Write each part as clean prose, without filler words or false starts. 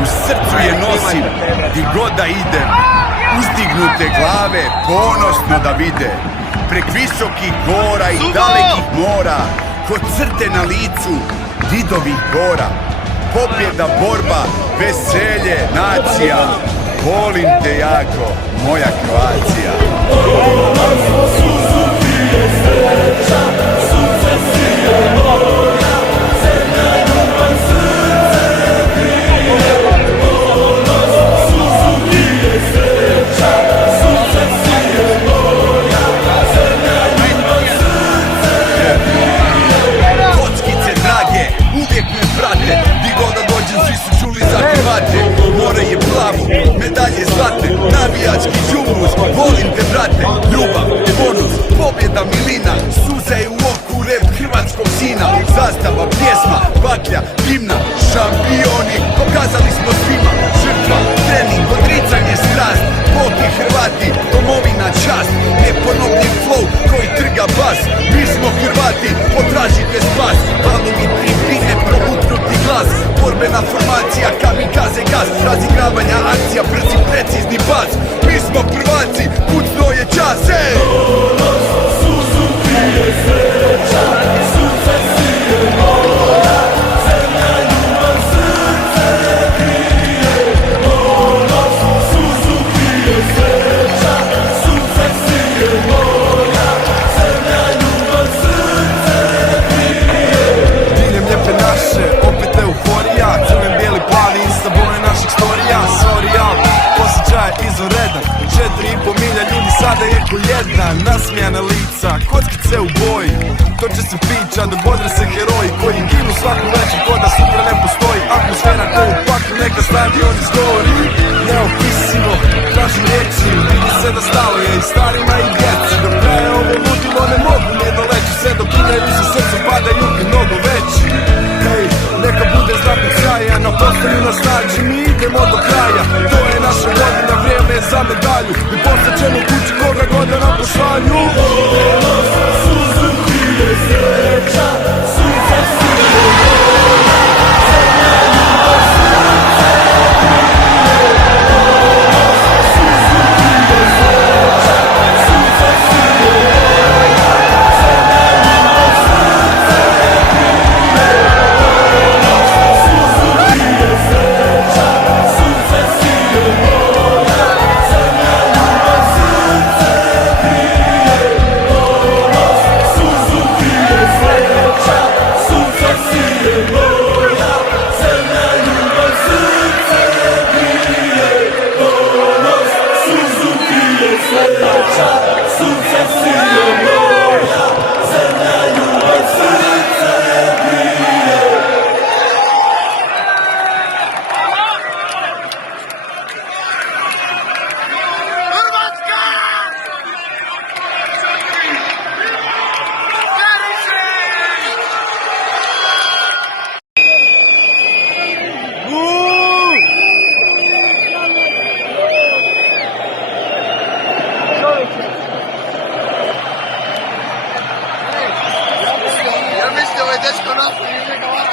u srcu je nosim, di god da idem. Uzdignute glave ponosno da vide, prek visokih gora i dalekih mora, kod crte na licu didovih gora. Pobjeda, borba, veselje, nacija, volim te jako, moja Kroacija. Kockice drage, uvijek me prate, di god da dođem svi su čuli za Hrvate. More je plavo, medalje zlatne, navijački džumbus, volim te brate. Ljubav, bonus, pobjeda, milina, suze u oku, rep hrvatskog sina. Zastava, pjesma, baklja, himna, šampioni, pokazali smo svima. Žrtva, trening, odricanje, strast, Bog i Hrvati, domovina, čast. Neponovljiv flow koji trga bas. Mi smo Hrvati, potražite spas. Valovi tribine, provuknuti glas. Borbena formacija, kamikaze gas. Razigravanja akcija, brzi, precizni bas. Mi smo prvaci, pucno je čas, ej! Suzu pije sreća, sunce sije mora, zemlja ljubav srce krije. Ponos, suzu pije sreća, sunce sije mora, zemlja ljubav srce krije. Diljem lijepe naše, opet euforija, crven, bijeli, plavi, insta boje naših storija. Sorry, ali osjećaj je izvanredan, 4,5 milja ljudi sada je ko jedan. Nasmijana lica, kockice u boji, to će se priča dok bodre se heroji koji ginu svaku večer ko da sutra ne postoji. Atmosfera ko u paklu, neka stadion izgori. Neopisivo, tražim riječi, vidi se da stalo je i starima i djeci. Dok traje ovo ludilo ne mogu ne doleći, sve dok igraju sa srcem padaju i mnogo veći. Hej, neka bude znak kraja, na postavlju nas nađi, mi idemo do kraja. To je naša godina, vrijeme je za medalju i postat ćemo kući koga god da nam pošalju. Suzu pije sreća, sunce sije mora, zemlja ljubav srce krije. Suzu pije sreća, sunce sije mora, zemlja ljubav srce krije. Suzu pije sreća, sunce sije mora, zemlja ljubav srce krije. Suzu pije sreća, sunce sije mora, zemlja ljubav srce krije. Ponos, suzu pije sreća, sunce sije mora, zemlja ljubav srce krije. Ja mislim da ovaj dečko nasto i njega vara.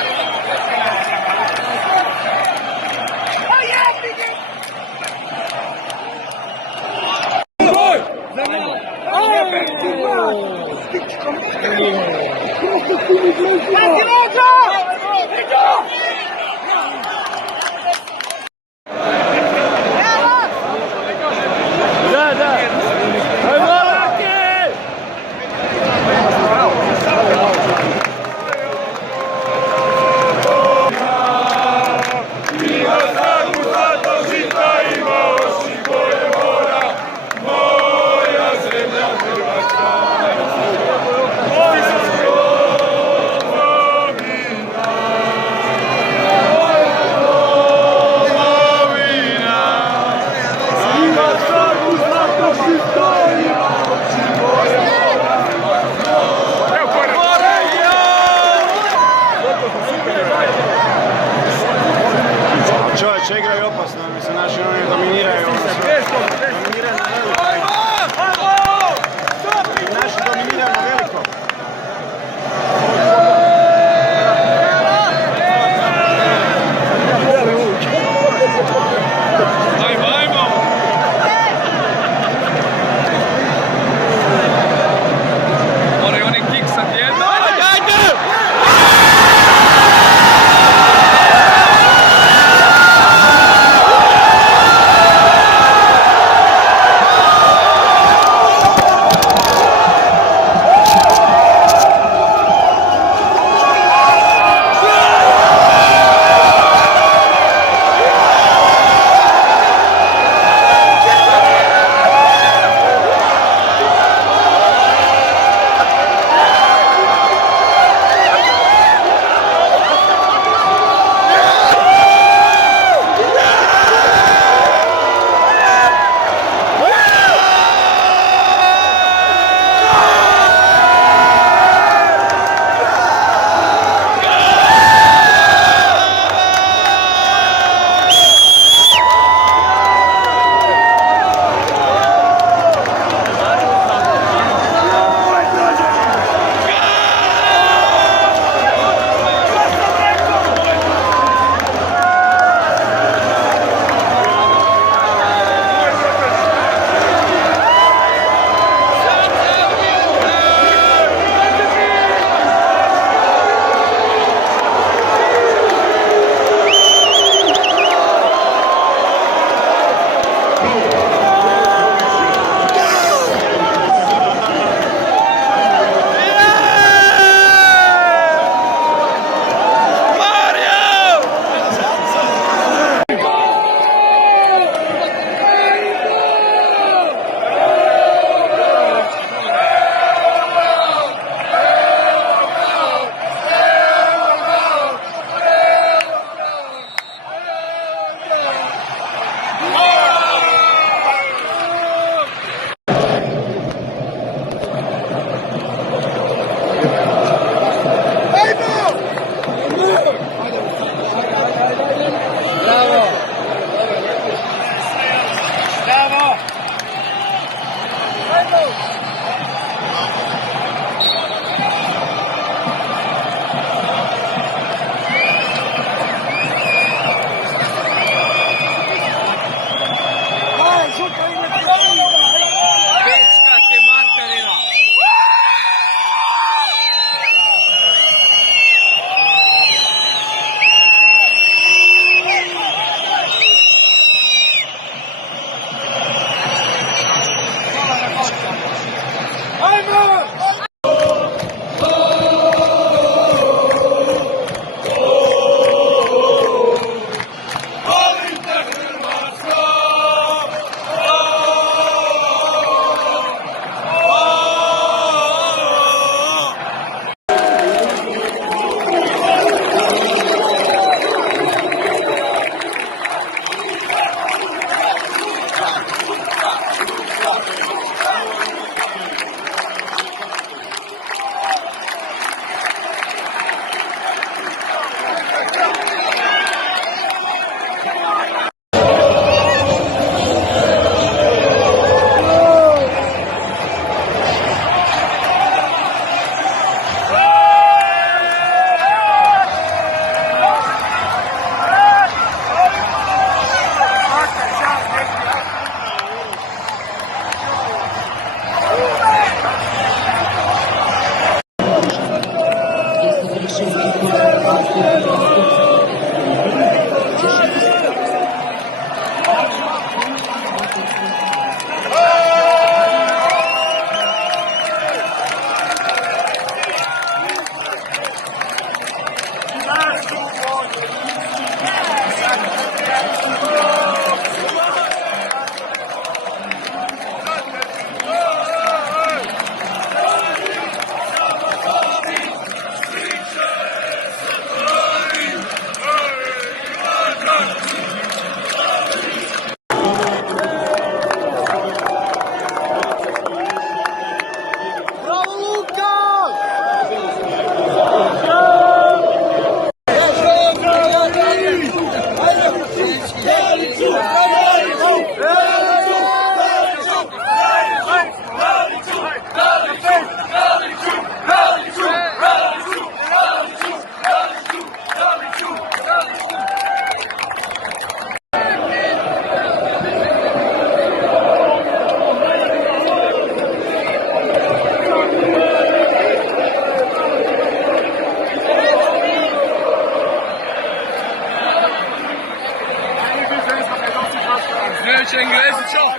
Neće Englezi, čao.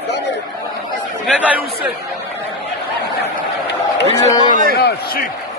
Ne daju se. Idemo, naš šik.